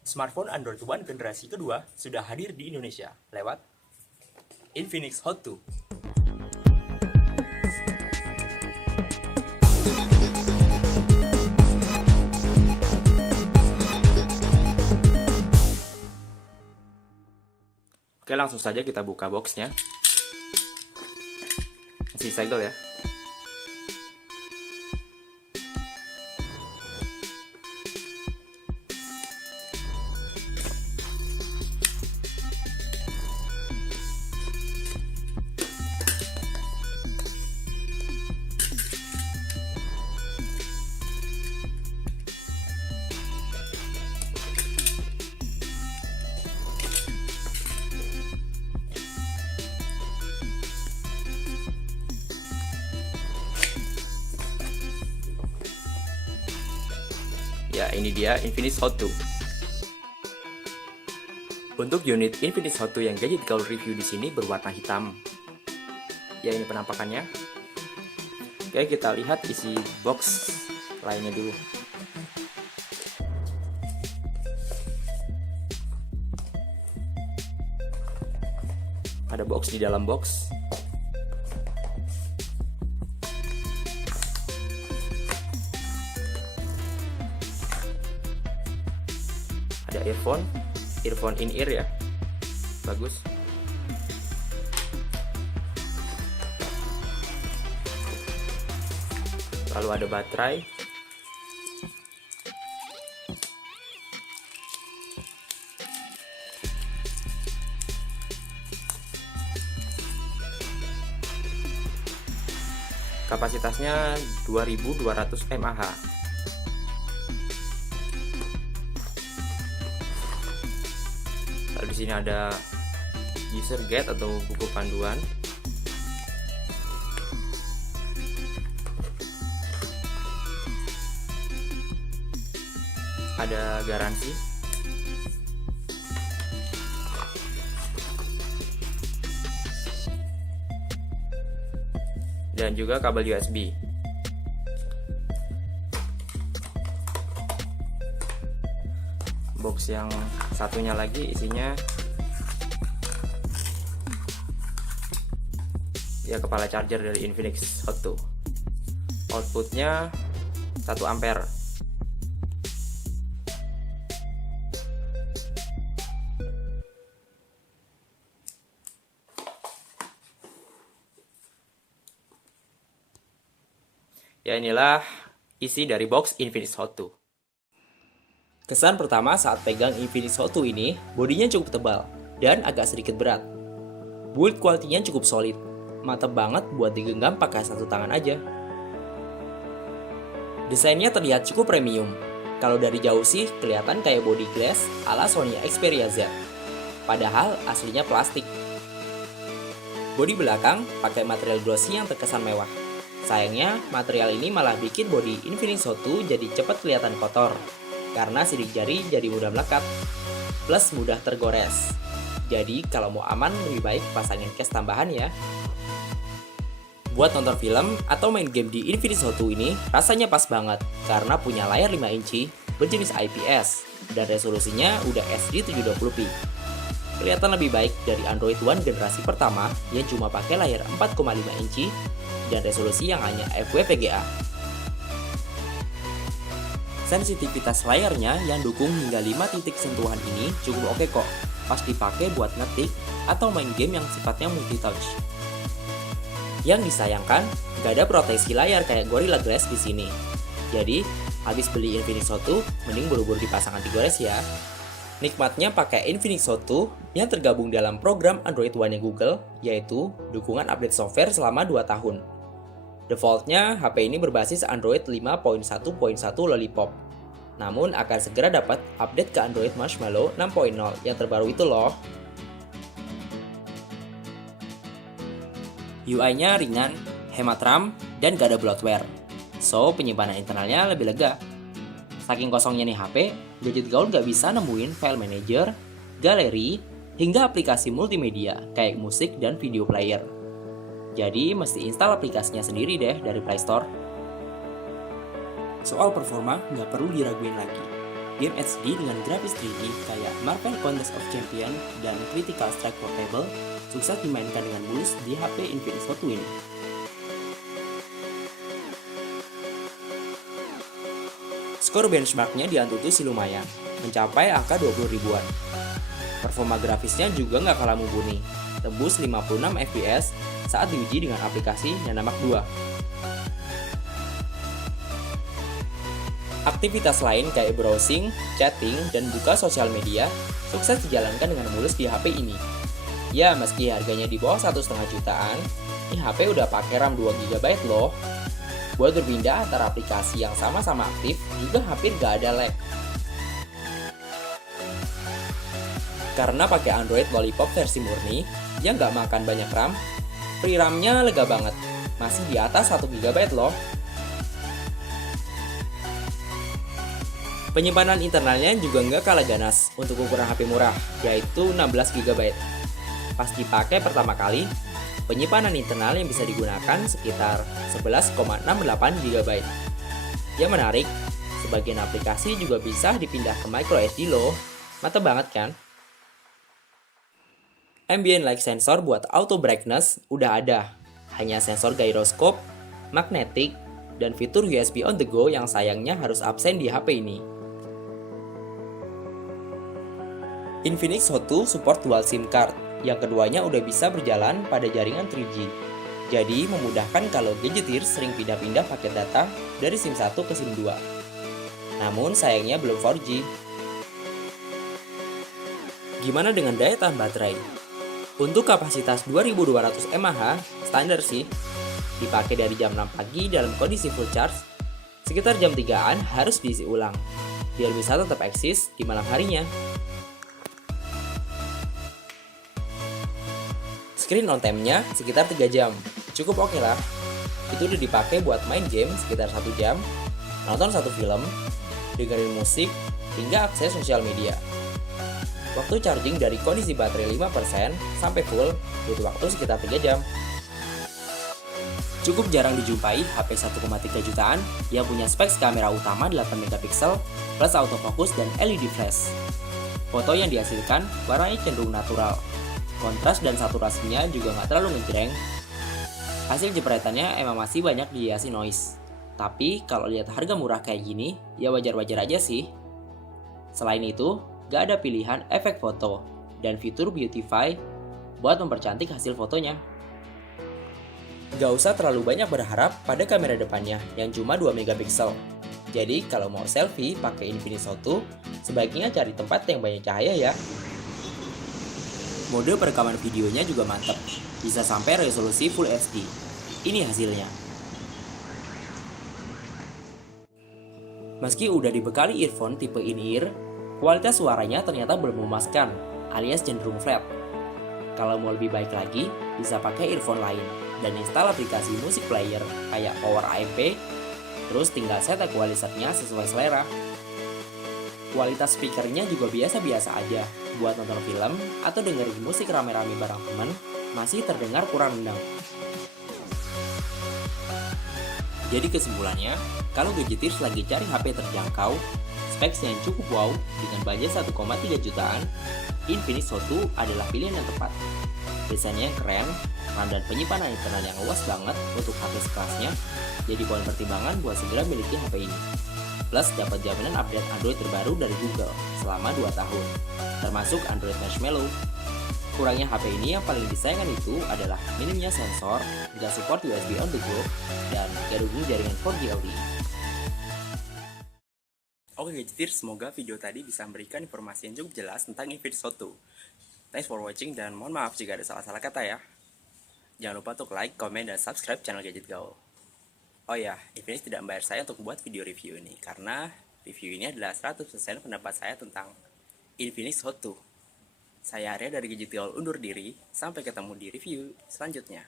Smartphone Android One generasi kedua sudah hadir di Indonesia lewat Infinix Hot 2. Oke, langsung saja kita buka boxnya. Masih segel ya. Ya, ini dia Infinix Hot 2. Untuk unit Infinix Hot 2 yang Gadget Gaul review di sini berwarna hitam. Ya, ini penampakannya. Oke, kita lihat isi box lainnya dulu. Ada box di dalam box. Ada earphone in ear ya, bagus. Lalu ada baterai, kapasitasnya 2200 mAh. Lalu di sini ada user guide atau buku panduan. Ada garansi. Dan juga kabel USB. Box yang satunya lagi isinya ya kepala charger dari Infinix Hot 2. Outputnya 1 ampere. Ya, inilah isi dari box Infinix Hot 2. Kesan pertama saat pegang Infinix Hot 2 ini, bodinya cukup tebal dan agak sedikit berat. Build quality-nya cukup solid, mantap banget buat digenggam pakai satu tangan aja. Desainnya terlihat cukup premium. Kalau dari jauh sih kelihatan kayak body glass ala Sony Xperia Z. Padahal aslinya plastik. Bodi belakang pakai material glossy yang terkesan mewah. Sayangnya, material ini malah bikin bodi Infinix Hot 2 jadi cepat kelihatan kotor. Karena sidik jari jadi mudah melekat, plus mudah tergores. Jadi kalau mau aman lebih baik pasangin case tambahan ya. Buat nonton film atau main game di Infinix Hot 2 ini rasanya pas banget karena punya layar 5 inci berjenis IPS dan resolusinya udah HD 720p. Kelihatan lebih baik dari Android One generasi pertama yang cuma pakai layar 4,5 inci dan resolusi yang hanya FWPGA. Sensitivitas layarnya yang dukung hingga 5 titik sentuhan ini cukup oke kok, pas dipakai buat ngetik atau main game yang sifatnya multitouch. Yang disayangkan, nggak ada proteksi layar kayak Gorilla Glass di sini. Jadi, habis beli Infinix Hot 2, mending buru-buru dipasang anti gores ya. Nikmatnya pakai Infinix Hot 2 yang tergabung dalam program Android One-nya Google, yaitu dukungan update software selama 2 tahun. Defaultnya, HP ini berbasis Android 5.1.1 Lollipop. Namun akan segera dapat update ke Android Marshmallow 6.0 yang terbaru itu loh. UI-nya ringan, hemat RAM, dan gak ada bloatware. So, penyimpanan internalnya lebih lega. Saking kosongnya nih HP, Gadget Gaul gak bisa nemuin file manager, galeri, hingga aplikasi multimedia kayak musik dan video player. Jadi mesti install aplikasinya sendiri deh dari Play Store. Soal performa nggak perlu diraguin lagi. game HD dengan grafis 3D kayak Marvel Contest of Champions dan Critical Strike Portable sukses dimainkan dengan mulus di HP Infinix Hot 2 ini. Skor benchmarknya di Antutu sih lumayan, mencapai angka 20 ribuan. Performa grafisnya juga nggak kalah mumpuni, tembus 56 fps saat diuji dengan aplikasi Nanomax 2. Aktivitas lain kayak browsing, chatting, dan buka sosial media sukses dijalankan dengan mulus di HP ini. Ya, meski harganya di bawah 1,5 jutaan, ini HP udah pakai RAM 2GB loh. Buat berpindah antara aplikasi yang sama-sama aktif juga hampir gak ada lag. Karena pakai Android Lollipop versi murni yang gak makan banyak RAM, free RAM-nya lega banget, masih di atas 1GB loh. Penyimpanan internalnya juga nggak kalah ganas untuk ukuran HP murah, yaitu 16GB. Pas dipakai pertama kali, penyimpanan internal yang bisa digunakan sekitar 11,68GB. Yang menarik, sebagian aplikasi juga bisa dipindah ke microSD loh. Mantap banget kan? Ambient light sensor buat auto brightness udah ada. Hanya sensor gyroscope, magnetic, dan fitur USB on the go yang sayangnya harus absen di HP ini. Infinix Hot 2 support dual SIM card, yang keduanya udah bisa berjalan pada jaringan 3G. Jadi memudahkan kalau gadgeteer sering pindah-pindah paket data dari SIM 1 ke SIM 2. Namun sayangnya belum 4G. Gimana dengan daya tahan baterai? Untuk kapasitas 2200 mAh, standar sih. Dipakai dari jam 6 pagi dalam kondisi full charge, sekitar jam 3-an harus diisi ulang, biar bisa tetap eksis di malam harinya. Screen on time-nya sekitar 3 jam, cukup oke lah. Itu udah dipakai buat main game sekitar 1 jam, nonton 1 film, dengerin musik, hingga akses sosial media. Waktu charging dari kondisi baterai 5% sampai full butuh waktu sekitar 3 jam. Cukup jarang dijumpai HP 1,3 jutaan yang punya spek kamera utama 8MP plus autofocus dan LED flash. Foto yang dihasilkan warnanya cenderung natural. Kontras dan saturasinya juga nggak terlalu ngejreng. Hasil jepretannya emang masih banyak dihiasi noise. Tapi kalau lihat harga murah kayak gini, ya wajar-wajar aja sih. Selain itu, nggak ada pilihan efek foto dan fitur beautify buat mempercantik hasil fotonya. Gak usah terlalu banyak berharap pada kamera depannya yang cuma 2MP. Jadi kalau mau selfie pakai Infinix Hot 2, sebaiknya cari tempat yang banyak cahaya ya. Mode perekaman videonya juga mantap, bisa sampai resolusi Full HD. Ini hasilnya. Meski udah dibekali earphone tipe in-ear, kualitas suaranya ternyata belum memuaskan, alias cenderung flat. Kalau mau lebih baik lagi, bisa pakai earphone lain dan install aplikasi musik player kayak Power AMP, terus tinggal set equalizer-nya sesuai selera. Kualitas speakernya juga biasa-biasa aja, buat nonton film atau dengerin musik rame-rame bareng temen, masih terdengar kurang nendang. Jadi kesimpulannya, kalau gadgeteers lagi cari HP terjangkau, specs yang cukup wow dengan budget 1,3 jutaan, Infinix Hot 2 adalah pilihan yang tepat. Desainnya yang keren, RAM dan penyimpanan internal yang luas banget untuk HP sekelasnya, jadi poin pertimbangan buat segera miliki HP ini. Plus dapat jaminan update Android terbaru dari Google selama 2 tahun, termasuk Android Marshmallow. Kurangnya HP ini yang paling disayangkan itu adalah minimnya sensor, tidak support USB on the go, dan gak dukung jaringan 4G LTE. Oke gadgeteers, semoga video tadi bisa memberikan informasi yang cukup jelas tentang Infinix Hot 2. Thanks for watching dan mohon maaf jika ada salah-salah kata ya. Jangan lupa untuk like, komen, dan subscribe channel Gadget Gaul. Oh ya, Infinix tidak membayar saya untuk membuat video review ini, karena review ini adalah 100% pendapat saya tentang Infinix Hot 2. Saya Arya dari Gadget Gaul undur diri, sampai ketemu di review selanjutnya.